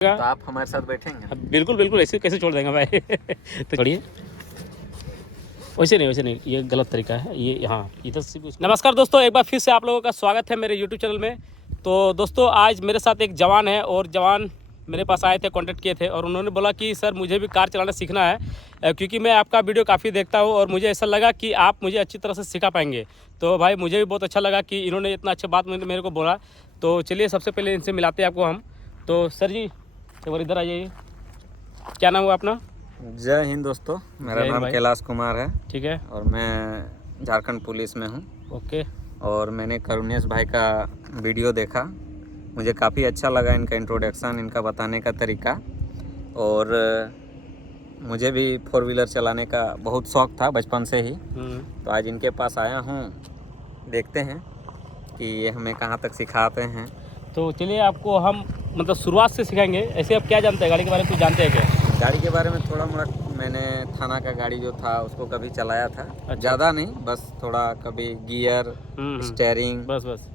तो आप हमारे साथ बैठेंगे? बिल्कुल बिल्कुल, ऐसे कैसे छोड़ देंगे भाई। तो छोड़िए, वैसे नहीं, ये गलत तरीका है ये। हाँ, इधर से नमस्कार दोस्तों, एक बार फिर से आप लोगों का स्वागत है मेरे यूट्यूब चैनल में। तो दोस्तों, आज मेरे साथ एक जवान है और जवान मेरे पास आए थे, कांटेक्ट किए थे और उन्होंने बोला कि सर मुझे भी कार चलाना सीखना है, क्योंकि मैं आपका वीडियो काफ़ी देखता हूँ और मुझे ऐसा लगा कि आप मुझे अच्छी तरह से सिखा पाएंगे। तो भाई मुझे भी बहुत अच्छा लगा कि इन्होंने इतना अच्छा बात मेरे को बोला। तो चलिए सबसे पहले इनसे मिलाते हैं आपको हम। तो सर जी एक बार इधर आ जाइए। क्या नाम हुआ अपना? जय हिंद दोस्तों, मेरा नाम कैलाश कुमार है। ठीक है। और मैं झारखंड पुलिस में हूँ। ओके। और मैंने करुणेश भाई का वीडियो देखा, मुझे काफ़ी अच्छा लगा इनका इंट्रोडक्शन, इनका बताने का तरीका। और मुझे भी 4 व्हीलर चलाने का बहुत शौक़ था बचपन से ही। तो आज इनके पास आया हूँ, देखते हैं कि ये हमें कहाँ तक सिखाते हैं। तो चलिए आपको हम मतलब शुरुआत से सिखाएंगे। ऐसे आप क्या जानते हैं गाड़ी के बारे में, कुछ जानते हैं क्या? गाड़ी के बारे में थोड़ा मोड़ा मैंने थाना का गाड़ी जो था उसको कभी चलाया था। अच्छा। ज़्यादा नहीं, बस थोड़ा कभी गियर, स्टेयरिंग, बस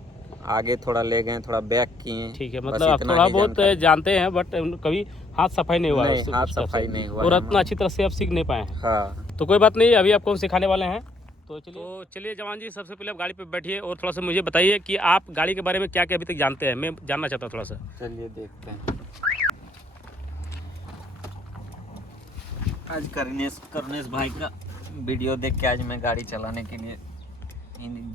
आगे थोड़ा ले गए, थोड़ा बैक किए। ठीक है, मतलब आप थोड़ा बहुत जानते हैं बट कभी हाथ सफाई नहीं हुआ? नहीं, हाथ सफाई नहीं हुआ और इतना अच्छी तरह से आप सीख नहीं पाए हैं। हाँ। तो कोई बात नहीं, अभी आपको हम सिखाने वाले हैं। तो चलिए जवान जी, सबसे पहले आप गाड़ी पे बैठिए और थोड़ा सा मुझे बताइए कि आप गाड़ी के बारे में क्या क्या अभी तक जानते हैं। मैं जानना चाहता हूँ थोड़ा सा। चलिए देखते हैं। आज करुणेश भाई का वीडियो देख के आज मैं गाड़ी चलाने के लिए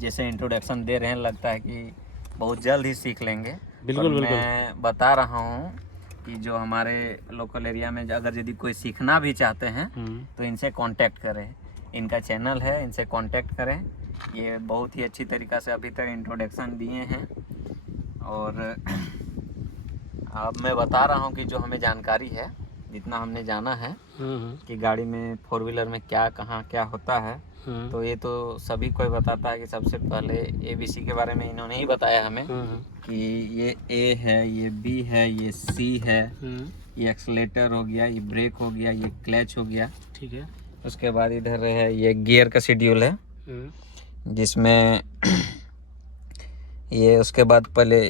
जैसे इंट्रोडक्शन दे रहे हैं, लगता है कि बहुत जल्द ही सीख लेंगे। बिल्कुल। मैं बता रहा हूँ कि जो हमारे लोकल एरिया में अगर यदि कोई सीखना भी चाहते हैं तो इनसे कांटेक्ट करें। इनका चैनल है, इनसे कांटेक्ट करें। ये बहुत ही अच्छी तरीक़ा से अभी तक इंट्रोडक्शन दिए हैं। और अब मैं बता रहा हूँ कि जो हमें जानकारी है, जितना हमने जाना है कि गाड़ी में 4 व्हीलर में क्या कहाँ क्या होता है। तो ये तो सभी कोई बताता है कि सबसे पहले ABC के बारे में इन्होंने ही बताया हमें कि ये A है, ये B है, ये C है, ये एक्सीलेटर हो गया, ये ब्रेक हो गया, ये क्लच हो गया। ठीक है। उसके बाद इधर है ये गियर का शेड्यूल है, जिसमें ये उसके बाद पहले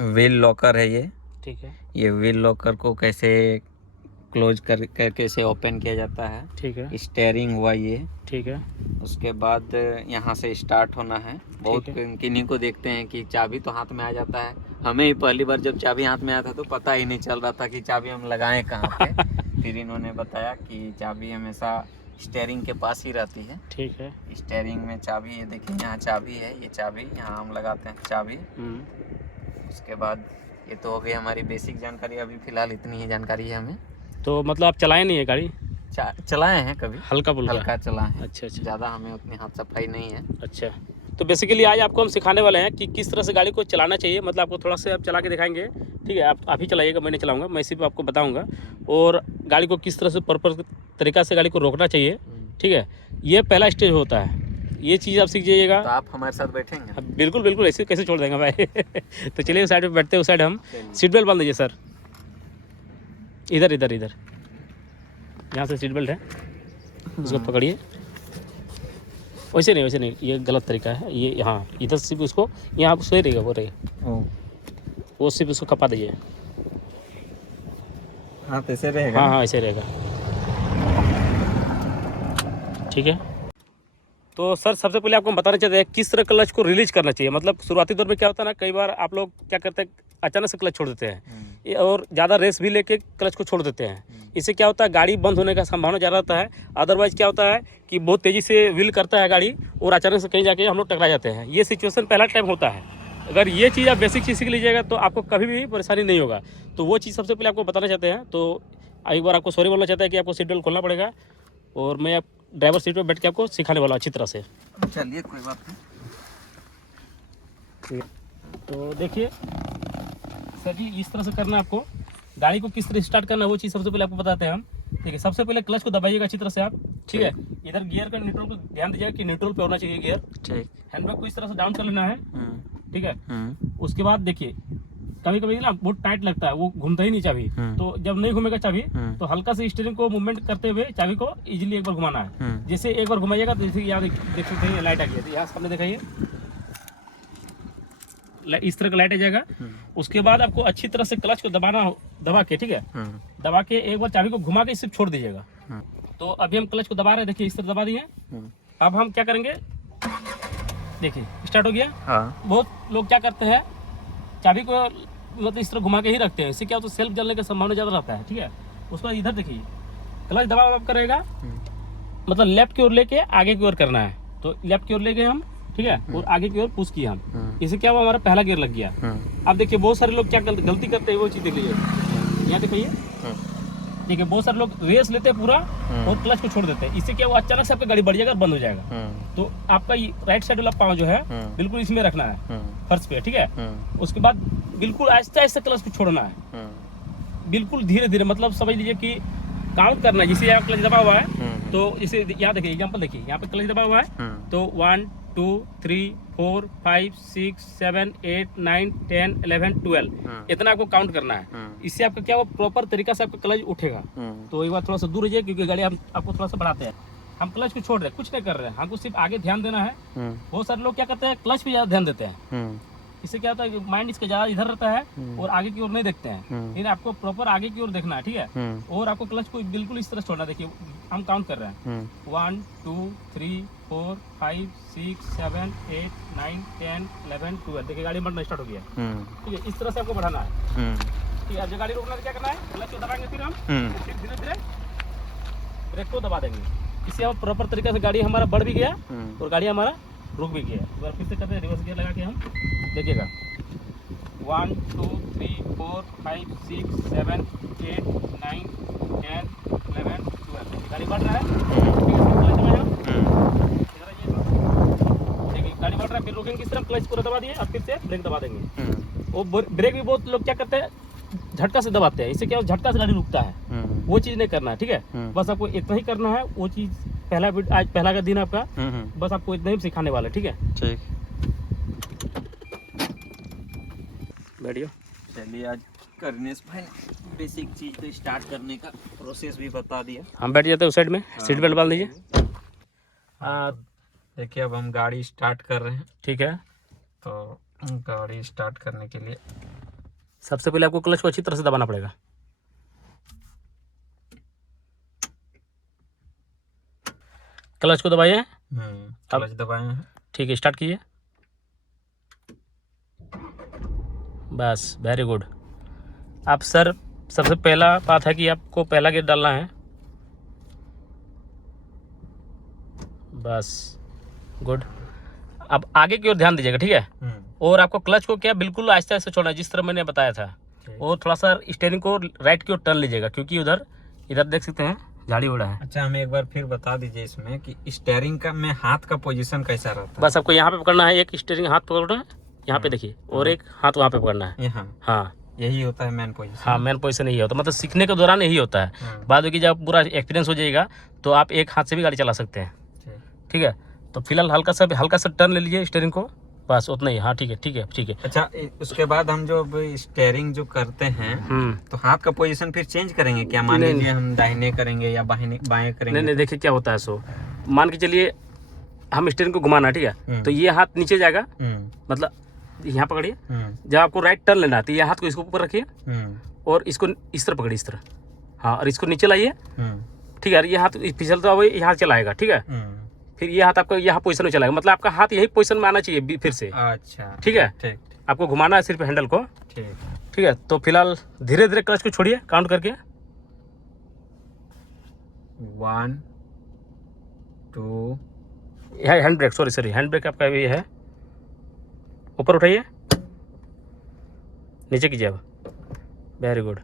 व्हील लॉकर है ये। ठीक है। ये व्हील लॉकर को कैसे क्लोज कर कैसे ओपन किया जाता है। ठीक है। स्टीयरिंग हुआ ये। ठीक है। उसके बाद यहाँ से स्टार्ट होना है। बहुत किन्हीं को देखते हैं कि चाबी तो हाथ में आ जाता है। हमें ही पहली बार जब चाबी हाथ में आया था तो पता ही नहीं चल रहा था कि चाबी हम लगाएं कहाँ पे। फिर इन्होंने बताया कि चाबी हमेशा स्टीयरिंग के पास ही रहती है। ठीक है। स्टीयरिंग में चाबी, ये देखिए यहाँ चाबी है, ये चाबी यहाँ हम लगाते हैं चाबी। उसके बाद ये तो हो गई हमारी बेसिक जानकारी। अभी फिलहाल इतनी ही जानकारी है हमें। तो मतलब आप चलाए नहीं है गाड़ी? चलाए हैं कभी, हल्का चलाए हैं। अच्छा। ज़्यादा हमें उतनी हाथ सफाई नहीं है। अच्छा। तो बेसिकली आज आपको हम सिखाने वाले हैं कि किस तरह से गाड़ी को चलाना चाहिए। मतलब आपको थोड़ा सा आप चला के दिखाएंगे। ठीक है, आप ही चलाइएगा, मैं नहीं चलाऊंगा, मैं सिर्फ आपको बताऊंगा। और गाड़ी को किस तरह से प्रॉपर तरीक़ा से गाड़ी को रोकना चाहिए। ठीक है, ये पहला स्टेज होता है, ये चीज़ आप सीख जाइएगा। तो आप हमारे साथ बैठेंगे? बिल्कुल, ऐसे कैसे छोड़ देंगे भाई। तो चलिए उस साइड पे बैठते हैं, उस साइड हम। सीट बेल्ट बांध दीजिए सर। इधर यहाँ से सीट बेल्ट है, उसको पकड़िए। वैसे नहीं, ये गलत तरीका है ये। हाँ, इधर सिर्फ उसको, यहाँ सोए रहेगा, वो सिर्फ उसको खपा दीजिए। हाँ, ऐसे रहेगा। हाँ, ऐसे रहेगा। ठीक है। तो सर सबसे पहले आपको हम बताना चाहते हैं किस तरह क्लच को रिलीज करना चाहिए। मतलब शुरुआती दौर में क्या होता है ना, कई बार आप लोग क्या करते हैं, अचानक से क्लच छोड़ देते हैं और ज़्यादा रेस भी लेके क्लच को छोड़ देते हैं। इससे क्या होता है, गाड़ी बंद होने का संभावना ज़्यादा रहता है। अदरवाइज क्या होता है कि बहुत तेज़ी से व्हील करता है गाड़ी और अचानक से कहीं जाके हम लोग टकरा जाते हैं। ये सिचुएशन पहला टाइम होता है। अगर ये चीज़ आप बेसिक चीज़ सीख लीजिएगा तो आपको कभी भी परेशानी नहीं होगा। तो वो चीज़ सबसे पहले आपको बताना चाहते हैं। तो एक बार आपको सॉरी बोलना चाहता है कि आपको सीट बेल्ट खोलना पड़ेगा और मैं ड्राइवर सीट पर बैठ के आपको सिखाने वाला अच्छी तरह से। चलिए, कोई बात नहीं। तो देखिए सर जी, इस तरह से करना है आपको। गाड़ी को किस तरह स्टार्ट करना है वो चीज़ सबसे पहले आपको बताते हैं हम। ठीक है, सबसे पहले क्लच को दबाइएगा अच्छी तरह से आप। ठीक है। इधर गियर का न्यूट्रल को ध्यान दीजिएगा कि न्यूट्रल पे होना चाहिए गियर। ठीक। हैंडब्रेक को इस तरह से डाउन कर लेना है। ठीक है। उसके बाद देखिए, कभी कभी ना बहुत टाइट लगता है, वो घूमता ही नहीं चाबी। तो जब नहीं घूमेगा चाबी तो हल्का से स्टीयरिंग को मूवमेंट करते हुए चाबी को इजीली एक बार घुमाना है। जैसे एक बार घुमाइएगा तो जैसे यहाँ देख सकते हैं लाइट आ गई है, तो यहाँ सामने दिखाइए, इस तरह का लाइट आ जाएगा। उसके बाद आपको अच्छी तरह से क्लच को दबा के, ठीक है, दबा के एक बार चाबी को घुमा के सिर्फ छोड़ दीजिएगा। तो अभी हम क्लच को दबा रहे हैं, देखिए इस तरह दबा दिए। अब हम क्या करेंगे, देखिए स्टार्ट हो गया। बहुत लोग क्या करते हैं, चाबी को मतलब इस तरह घुमा के ही रखते हैं, इससे क्या होता है सेल्फ जलने का संभावना ज़्यादा रहता है, ठीक है। उसके बाद इधर देखिए क्लच दबा करेगा, मतलब लेफ्ट की ओर लेके आगे की ओर करना है। तो लेफ्ट की ओर ले गए हम, ठीक है, और आगे की ओर पुश किया हम, इससे क्या हुआ, हमारा पहला गियर लग गया। अब देखिए बहुत सारे लोग क्या गलती करते हैं, वो चीज़ देख लीजिए। यहाँ देखिए, देखिए बहुत सारे लोग रेस लेते हैं पूरा और क्लच को छोड़ देते हैं, इससे क्या हुआ अचानक से आपका गाड़ी बढ़ जाएगा और बंद हो जाएगा। तो आपका राइट साइड वाला पाँव जो है बिल्कुल इसमें रखना है, फर्श पे, ठीक है। उसके बाद बिल्कुल आहिस्ता आहिस्ता क्लच को छोड़ना है, बिल्कुल धीरे धीरे, मतलब समझ लीजिए कि काउंट करना है। जैसे यहाँ क्लच दबा हुआ है, तो इसे यहाँ देखिए एग्जांपल देखिए, यहाँ पे क्लच दबा हुआ है, तो 1 2 3 4 5 6 7 8 9 10 11 12 इतना आपको काउंट करना है। इससे आपका क्या वो प्रॉपर तरीका से आपका क्लच उठेगा। तो एक बार थोड़ा सा दूर रहिए, क्योंकि गाड़ी हम आपको थोड़ा सा बढ़ाते हैं। हम क्लच को छोड़ रहे हैं, कुछ नहीं कर रहे हैं, हमको सिर्फ आगे ध्यान देना है। बहुत सारे लोग क्या करते हैं, क्लच पे ज़्यादा ध्यान देते हैं, इससे क्या होता है कि माइंड इसका ज़्यादा इधर रहता है और आगे की ओर नहीं देखते हैं। लेकिन आपको प्रॉपर आगे की ओर देखना है, ठीक है। और आपको क्लच को बिल्कुल इस तरह छोड़ना। देखिए हम काउंट कर रहे हैं, 1 2 3 4 5 6 7 8 9 10 11 12। देखिए गाड़ी बढ़ना स्टार्ट हो गया, ठीक है। इस तरह से आपको बढ़ाना है, ठीक है। जब गाड़ी रोकना है क्या करना है, क्लच को दबाएंगे, फिर हम फिर धीरे धीरे ब्रेक को दबा देंगे। इससे अब प्रॉपर तरीके से गाड़ी हमारा बढ़ भी गया और गाड़ी हमारा रुक भी गया। एक बार फिर से करते हैं, रिवर्स गियर लगा के हम देखिएगा, 1 2 3 4 5 6 7 8 9 10 11 12। गाड़ी बढ़ रहा है, देखिए गाड़ी बढ़ रहा है, फिर रोकेंगे किस तरह, क्लच पूरा दबा दिए, अब फिर से ब्रेक दबा देंगे। और ब्रेक भी बहुत लोग क्या करते हैं, झटका से दबाते हैं, इससे क्या झटका से गाड़ी रुकता है। वो चीज़ नहीं करना है, ठीक है। बस आपको इतना ही करना है, वो चीज़ आज पहला का दिन आपका, बस आपको इतना ही सिखाने वाला है, ठीक है। ठीक, बैठिए। चलिए आज करनेश भाई बेसिक चीज़ तो स्टार्ट करने का प्रोसेस भी बता दिया। हम बैठ जाते हैं उस साइड में, सीट बेल्ट बांध लीजिए। देखिए अब हम गाड़ी स्टार्ट कर रहे हैं, ठीक है। तो गाड़ी स्टार्ट करने के लिए सबसे पहले आपको क्लच को अच्छी तरह से दबाना पड़ेगा। क्लच को दबाइए, क्लच दबाए हैं, ठीक है। स्टार्ट कीजिए, बस वेरी गुड। अब सर सबसे पहला बात है कि आपको पहला गियर डालना है, बस गुड। अब आगे की ओर ध्यान दीजिएगा, ठीक है। और आपको क्लच को क्या बिल्कुल आहिस्ता आहिस्ता छोड़ना है, जिस तरह मैंने बताया था। और थोड़ा सा स्टीयरिंग को राइट की ओर टर्न लीजिएगा, क्योंकि इधर देख सकते हैं झाड़ी उड़ा है। अच्छा हमें एक बार फिर बता दीजिए इसमें कि स्टीयरिंग का में हाथ का पोजीशन कैसा रहता है। बस आपको यहाँ पे पकड़ना है, एक स्टीयरिंग हाथ पकड़ना है यहाँ पे देखिए, और एक हाथ वहाँ पे पकड़ना है। हाँ यही होता है मेन पोजीशन। हाँ मेन पोजीशन यही होता है, मतलब सीखने के दौरान यही होता है। बाद में कि जब पूरा एक्सपीरियंस हो जाएगा तो आप एक हाथ से भी गाड़ी चला सकते हैं, ठीक है। तो फिलहाल हल्का सा टर्न ले लीजिए स्टीयरिंग को, बस उतना ही। हाँ ठीक है, ठीक है, ठीक है। अच्छा उसके बाद हम जो स्टीयरिंग जो करते हैं तो हाथ का पोजीशन फिर चेंज करेंगे क्या? मान लीजिए हम दाहिने करेंगे या बाएं करेंगे? नहीं, देखिए क्या होता है, सो मान के चलिए हम स्टीयरिंग को घुमाना, ठीक है। तो ये हाथ नीचे जाएगा, मतलब यहाँ पकड़िए। जब आपको राइट टर्न लेना है तो ये हाथ को इसको ऊपर रखिए और इसको इस तरह पकड़िए, इस तरह। हाँ, और इसको नीचे लाइए, ठीक है। ये हाथ फिसलता हुआ यहाँ चलाएगा, ठीक है। फिर ये हाथ आपका यहाँ पोजीशन में चलाएगा, मतलब आपका हाथ यही पोजीशन में आना चाहिए फिर से। अच्छा ठीक है, ठीक। आपको घुमाना है सिर्फ हैंडल को, ठीक है। तो फिलहाल धीरे धीरे क्लच को छोड़िए, काउंट करके 1 2। Hand brake, sorry hand brake आपका ये है, ऊपर उठाइए, नीचे कीजिए। अब वेरी गुड,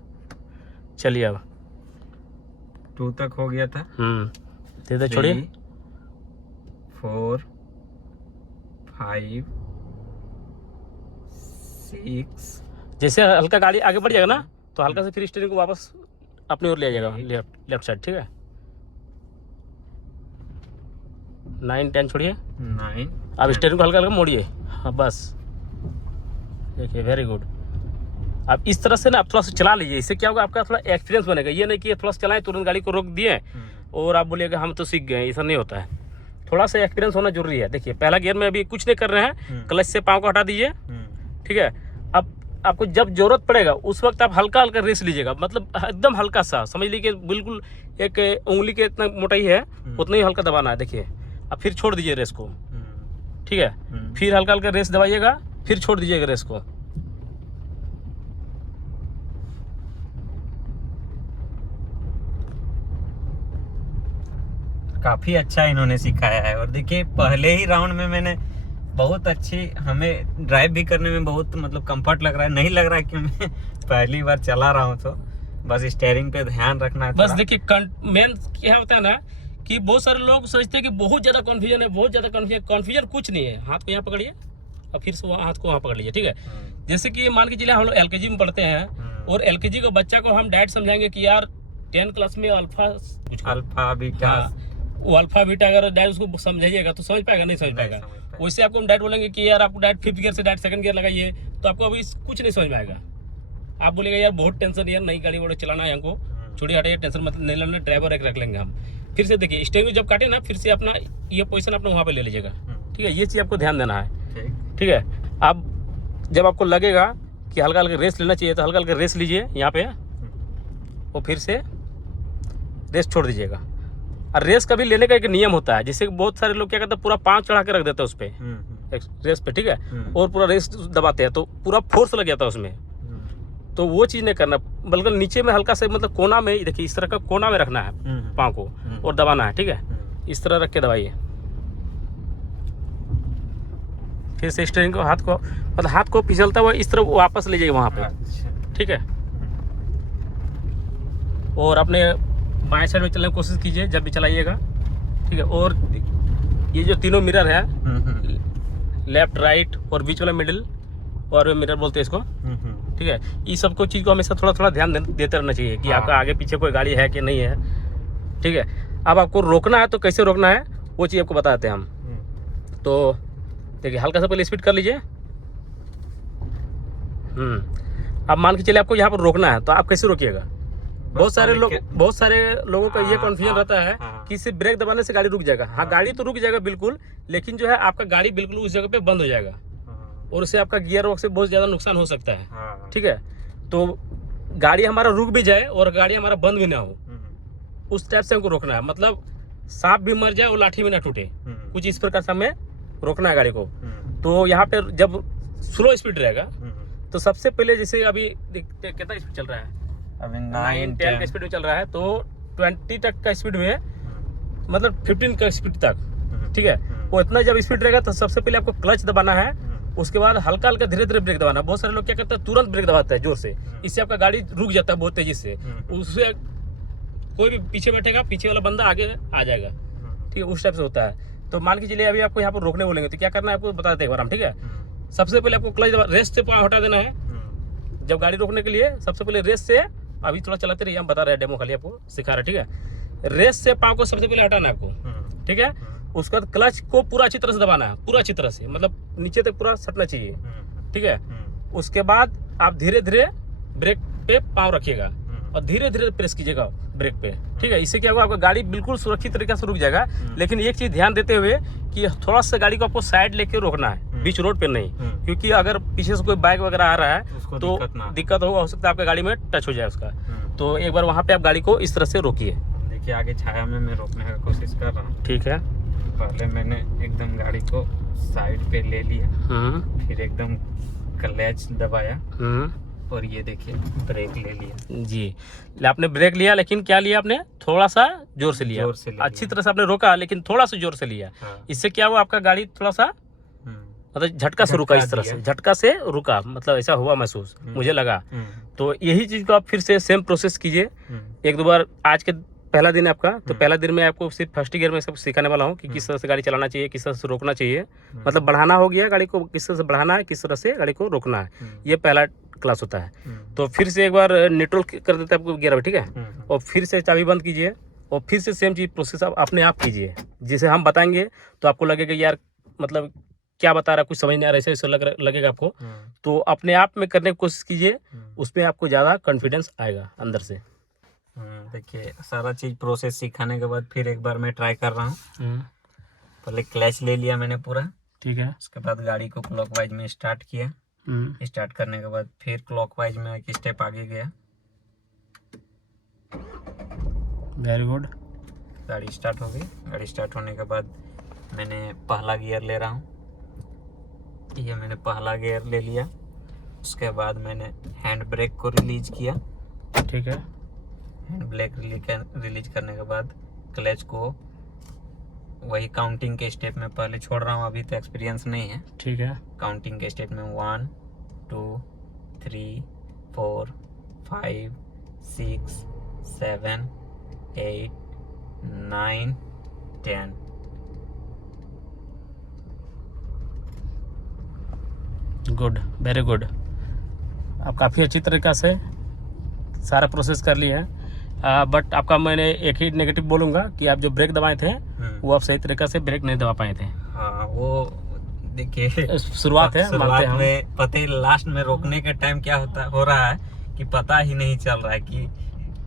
चलिए अब 2 तक हो गया था। धीरे धीरे छोड़िए, 4 5 6। जैसे हल्का गाड़ी आगे बढ़ जाएगा ना तो हल्का से फिर स्टीयरिंग को वापस अपनी ओर ले जाएगा, लेफ्ट साइड, ठीक है। 9 10 छोड़िए, 9। अब स्टीयरिंग को हल्का हल्का मोड़िए, हाँ बस देखिए, वेरी गुड। अब इस तरह से ना आप थोड़ा सा चला लीजिए, इससे क्या होगा, आपका थोड़ा एक्सपीरियंस बनेगा। ये नहीं कि थोड़ा सा चलाएं तुरंत गाड़ी को रोक दिए और आप बोलिएगा हम तो सीख गए, ऐसा नहीं होता है। थोड़ा सा एक्सपीरियंस होना जरूरी है। देखिए पहला गियर में अभी कुछ नहीं कर रहे हैं, क्लच से पाँव को हटा दीजिए, ठीक है। अब आपको जब जरूरत पड़ेगा उस वक्त आप हल्का हल्का रेस लीजिएगा, मतलब एकदम हल्का सा, समझ लीजिए बिल्कुल एक उंगली के इतना मोटाई है उतना ही हल्का दबाना है। देखिए अब फिर छोड़ दीजिए रेस को, ठीक है। फिर हल्का हल्का रेस दबाइएगा, फिर छोड़ दीजिएगा रेस को। काफी अच्छा इन्होंने सिखाया है। और देखिए पहले ही राउंड में मैंने बहुत अच्छी, हमें ड्राइव भी करने में बहुत मतलब कंफर्ट लग रहा है, नहीं लग रहा है कि मैं पहली बार चला रहा हूँ। तो बस स्टीयरिंग पे ध्यान रखना है। बस देखिए मेन क्या होता है ना कि बहुत सारे लोग सोचते हैं कि बहुत ज्यादा कन्फ्यूजन है, बहुत ज्यादा कन्फ्यूजन कुछ नहीं है। हाथ को यहाँ पकड़िए और फिर से हाथ को वहाँ पकड़ लीजिए, ठीक है। जैसे कि मान के चलिए हम लोग LKG में पढ़ते हैं और LKG के बच्चा को हम डायरेक्ट समझाएंगे कि यार 10 क्लास में अल्फा बीटा, वो अल्फा बीटा अगर डायरेक्ट उसको समझाइएगा तो समझ पाएगा? नहीं समझ पाएगा। वैसे आपको हम डायरेक्ट बोलेंगे कि यार आपको डायरेक्ट 5th गियर से डायरेक्ट 2nd गियर लगाइए, तो आपको अभी कुछ नहीं समझ में आएगा। आप बोलेगा यार बहुत टेंशन, यार नई गाड़ी वाड़ी चलाना है हमको, छोड़ी हटाइए, टेंशन मत नहीं लेना, ड्राइवर एक रख लेंगे हम। फिर से देखिए स्टीयरिंग जब काटे ना, फिर से अपना ये पोजीशन अपना वहाँ पे ले लीजिएगा, ठीक है। ये चीज़ आपको ध्यान देना है, ठीक है। अब जब आपको लगेगा कि हल्का हल्का रेस लेना चाहिए तो हल्का हल्का रेस लीजिए यहाँ पे, और फिर से रेस छोड़ दीजिएगा। और रेस का भी लेने का एक नियम होता है, जिससे बहुत सारे लोग क्या करते हैं पूरा पाँव चढ़ा के रख देते हैं उस पर रेस पे, ठीक है, और पूरा रेस दबाते हैं तो पूरा फोर्स लग जाता है उसमें। तो वो चीज़ नहीं करना, बल्कि नीचे में हल्का से मतलब कोना में, देखिए इस तरह का कोना में रखना है पाँव को और दबाना है, ठीक है। इस तरह रख के दबाइए। फिर से स्टीयरिंग को हाथ को फिसलता हुआ इस तरह वापस ले जाइए वहाँ पे, ठीक है। और अपने बाएं साइड में चलने की कोशिश कीजिए जब भी चलाइएगा, ठीक है। और ये जो तीनों मिरर है, लेफ्ट राइट और बीच वाला मिडिल और मिरर बोलते हैं इसको, ठीक है, ये सबको चीज़ को हमेशा थोड़ा थोड़ा ध्यान देते रहना चाहिए कि आपका आगे पीछे कोई गाड़ी है कि नहीं है, ठीक है। अब आपको रोकना है तो कैसे रोकना है वो चीज़ आपको बताते हैं हम। तो देखिए हल्का सा पहले स्पीड कर लीजिए। अब मान के चलिए आपको यहाँ पर रोकना है तो आप कैसे रोकिएगा? बहुत सारे लोगों का ये कन्फ्यूजन रहता है कि सिर्फ ब्रेक दबाने से गाड़ी रुक जाएगा। हाँ, गाड़ी तो रुक जाएगा बिल्कुल, लेकिन जो है आपका गाड़ी बिल्कुल उस जगह पे बंद हो जाएगा और उससे आपका गियर वॉक से बहुत ज़्यादा नुकसान हो सकता है, ठीक है। तो गाड़ी हमारा रुक भी जाए और गाड़ी हमारा बंद भी ना हो, उस टाइप से हमको रोकना है। मतलब सांप भी मर जाए और लाठी भी ना टूटे, कुछ इस प्रकार से हमें रोकना है गाड़ी को। तो यहाँ पे जब स्लो स्पीड रहेगा तो सबसे पहले जैसे अभी कितना स्पीड चल रहा है, अभी 9-10 का स्पीड में चल रहा है, तो 20 तक का स्पीड में, मतलब 15 का स्पीड तक, ठीक है। वो इतना जब स्पीड रहेगा तो सबसे पहले आपको क्लच दबाना है, उसके बाद हल्का हल्का धीरे धीरे ब्रेक दबाना। बहुत सारे लोग क्या करते हैं तुरंत ब्रेक दबाता है जोर से, इससे आपका गाड़ी रुक जाता है बहुत तेजी से। उससे कोई भी पीछे बैठेगा, पीछे वाला बंदा आगे आ जाएगा, ठीक है, उस टाइप से होता है। तो मान के चलिए अभी आपको यहाँ पर रोकने बोलेंगे तो क्या करना है आपको बता देते हैं एक बार हम, ठीक है। सबसे पहले आपको क्लच दबा, रेस से पाँव हटा देना है जब गाड़ी रोकने के लिए। सबसे पहले रेस से, अभी थोड़ा चलाते रहिए, हम बता रहे हैं, डेमो खाली आपको सिखा रहे हैं, ठीक है। रेस से पाँव को सबसे पहले हटाना है आपको, ठीक है। उसके बाद क्लच को पूरा अच्छी तरह से दबाना है, पूरा अच्छी तरह से, मतलब नीचे तक पूरा सटना चाहिए, ठीक है। उसके बाद आप धीरे धीरे ब्रेक पे पाँव रखिएगा और धीरे धीरे प्रेस कीजिएगा ब्रेक पे, ठीक है। इससे क्या होगा, आपका गाड़ी बिल्कुल सुरक्षित तरीके से रुक जाएगा। लेकिन एक चीज़ ध्यान देते हुए कि थोड़ा सा गाड़ी को आपको साइड लेके रोकना है, बीच रोड पे नहीं, क्योंकि अगर पीछे से कोई बाइक वगैरह आ रहा है तो दिक्कत होगा, हो सकता है आपका गाड़ी में टच हो जाए उसका। तो एक बार वहाँ पे आप गाड़ी को इस तरह से रोकिए। देखिए आगे छाया में मैं रोकने का कोशिश कर रहा हूँ, ठीक है। पहले मैंने एकदम गाड़ी को साइड पे ले लिया, फिर एकदम क्लच दबाया और ये देखिए ब्रेक ले लिया जी। आपने ब्रेक लिया, लेकिन क्या लिया आपने, थोड़ा सा जोर से लिया, अच्छी तरह से आपने रोका लेकिन थोड़ा सा जोर से लिया। इससे क्या हुआ, आपका गाड़ी थोड़ा सा मतलब झटका से रुका, इस तरह से झटका से रुका, मतलब ऐसा हुआ महसूस मुझे लगा। तो यही चीज को आप फिर से सेम प्रोसेस कीजिए 1-2 बार। आज के पहला दिन है आपका, तो पहला दिन में आपको सिर्फ फर्स्ट गियर में सब सिखाने वाला हूँ कि किस तरह से गाड़ी चलाना चाहिए, किस तरह से रोकना चाहिए, मतलब बढ़ाना हो गया गाड़ी को, किस तरह से बढ़ाना है, किस तरह से गाड़ी को रोकना है, ये पहला क्लास होता है। तो फिर से एक बार न्यूट्रल कर देते हैं आपको गियर में, ठीक है। और फिर से चाबी बंद कीजिए और फिर से सेम चीज प्रोसेस आप अपने आप कीजिए, जिसे हम बताएंगे तो आपको लगेगा यार मतलब क्या बता रहा है, कुछ समझ नहीं आ रहा है, ऐसा लगेगा आपको। तो अपने आप में करने की कोशिश कीजिए, उसमें आपको ज़्यादा कॉन्फिडेंस आएगा अंदर से। देखिए सारा चीज़ प्रोसेस सिखाने के बाद फिर एक बार मैं ट्राई कर रहा हूँ। पहले क्लच ले लिया मैंने पूरा, ठीक है। उसके बाद गाड़ी को क्लॉकवाइज में स्टार्ट किया, स्टार्ट करने के बाद फिर क्लॉकवाइज में एक स्टेप आगे गया। Very good. गाड़ी स्टार्ट हो गई। गाड़ी स्टार्ट होने के बाद मैंने पहला गियर ले रहा हूँ। ये मैंने पहला गियर ले लिया। उसके बाद मैंने हैंड ब्रेक को रिलीज किया। ठीक है। हैंड ब्रेक रिलीज करने के बाद क्लच को वही काउंटिंग के स्टेप में पहले छोड़ रहा हूँ। अभी तो एक्सपीरियंस नहीं है। ठीक है। काउंटिंग के स्टेप में 1 2 3 4 5 6 7 8 9 10। Good, very good. आप काफ़ी अच्छी तरीक़ा से सारा प्रोसेस कर लिए हैं। बट आपका मैंने एक ही नेगेटिव बोलूँगा कि आप जो ब्रेक दबाए थे वो आप सही तरीक़ा से ब्रेक नहीं दबा पाए थे। हाँ, वो देखिए शुरुआत में पता ही लास्ट में रोकने के टाइम क्या हो रहा है कि पता ही नहीं चल रहा है कि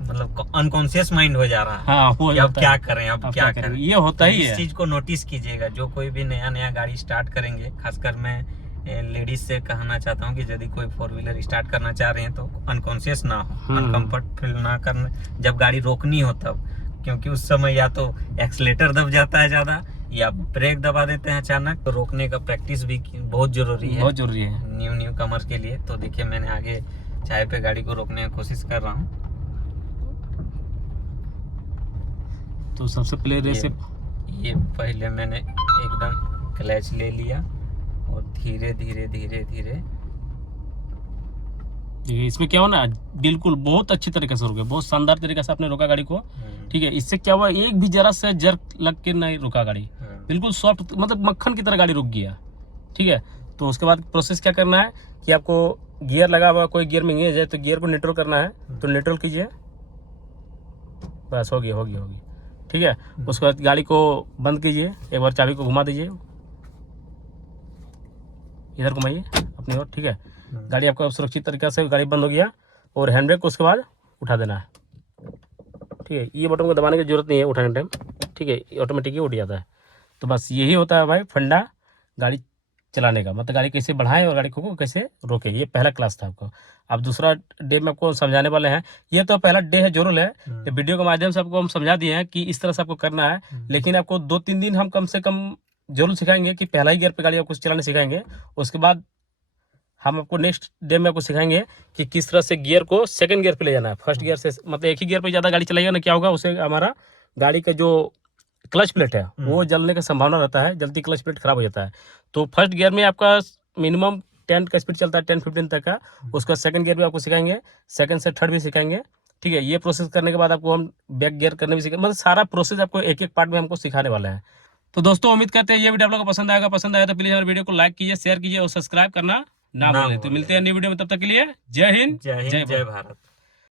मतलब अनकॉन्शियस माइंड हो जा रहा है। हाँ, कि अब क्या करें, अब क्या करें। ये होता ही है। इस चीज को नोटिस कीजिएगा। जो कोई भी नया गाड़ी स्टार्ट करेंगे, खासकर मैं लेडीज से कहना चाहता हूँ कि यदि कोई 4 व्हीलर स्टार्ट करना चाह रहे हैं तो अनकॉन्शियस ना हो, अनकंफर्ट फील ना करना जब गाड़ी रोकनी हो तब। क्योंकि उस समय या तो एक्सीलेटर दब जाता है ज्यादा या ब्रेक दबा देते हैं अचानक। तो रोकने का प्रैक्टिस भी बहुत जरूरी है, बहुत जरूरी है न्यू कमर के लिए। तो देखिए मैंने आगे चाय पे गाड़ी को रोकने की कोशिश कर रहा हूँ। तो सबसे पहले ये पहले मैंने एकदम क्लच ले लिया और धीरे धीरे धीरे धीरे इसमें क्या हुआ ना, बिल्कुल बहुत अच्छी तरीके से रुके, बहुत शानदार तरीके से आपने रोका गाड़ी को। ठीक है। इससे क्या हुआ, एक भी जरा से जर्क लग के नहीं रुका गाड़ी, बिल्कुल सॉफ्ट, मतलब मक्खन की तरह गाड़ी रुक गया। ठीक है। तो उसके बाद प्रोसेस क्या करना है कि आपको गियर लगा हुआ, कोई गियर में इंगेज है तो गियर को न्यूट्रल करना है, तो न्यूट्रल कीजिए। बस हो गया। ठीक है। उसके बाद गाड़ी को बंद कीजिए, एक बार चाबी को घुमा दीजिए, इधर घुमाइए अपनी ओर। ठीक है। गाड़ी आपका सुरक्षित तरीके से गाड़ी बंद हो गया। और हैंड ब्रेक को उसके बाद उठा देना है। ठीक है। ये बटन को दबाने की जरूरत नहीं है उठाने टाइम। ठीक है, ऑटोमेटिक ही उठ जाता है। तो बस यही होता है भाई फंडा गाड़ी चलाने का, मतलब गाड़ी कैसे बढ़ाएं और गाड़ी को कैसे रोके। ये पहला क्लास था आपको। अब दूसरा डे में आपको समझाने वाले हैं। ये तो पहला डे है जरूर है, तो वीडियो के माध्यम से आपको हम समझा दिए हैं कि इस तरह से आपको करना है। लेकिन आपको 2-3 दिन हम कम से कम जरूर सिखाएंगे कि पहला ही गियर पे गाड़ी आपको चलाने सिखाएंगे। उसके बाद हम आपको नेक्स्ट डे में आपको सिखाएंगे कि किस तरह से गियर को सेकंड गियर पे ले जाना है। फर्स्ट गियर से मतलब एक ही गियर पे ज़्यादा गाड़ी चलाइएगा ना, क्या होगा, उससे हमारा गाड़ी का जो क्लच प्लेट है वो जलने का संभावना रहता है, जल्दी क्लच प्लेट खराब हो जाता है। तो फर्स्ट गियर में आपका मिनिमम 10 का स्पीड चलता है, 10-15 तक का। उसका सेकंड गियर भी आपको सिखाएंगे, सेकंड से थर्ड भी सिखाएंगे। ठीक है। ये प्रोसेस करने के बाद आपको हम बैक गियर करने भी सिखाएंगे, मतलब सारा प्रोसेस आपको एक एक पार्ट में हमको सिखाने वाला है। तो दोस्तों उम्मीद करते हैं ये वीडियो आप लोगों को पसंद आएगा। पसंद आया तो प्लीज हमारे वीडियो को लाइक कीजिए, शेयर कीजिए और सब्सक्राइब करना ना भूलें। तो मिलते हैं नई वीडियो में, तब तक के लिए जय हिंद, जय भारत।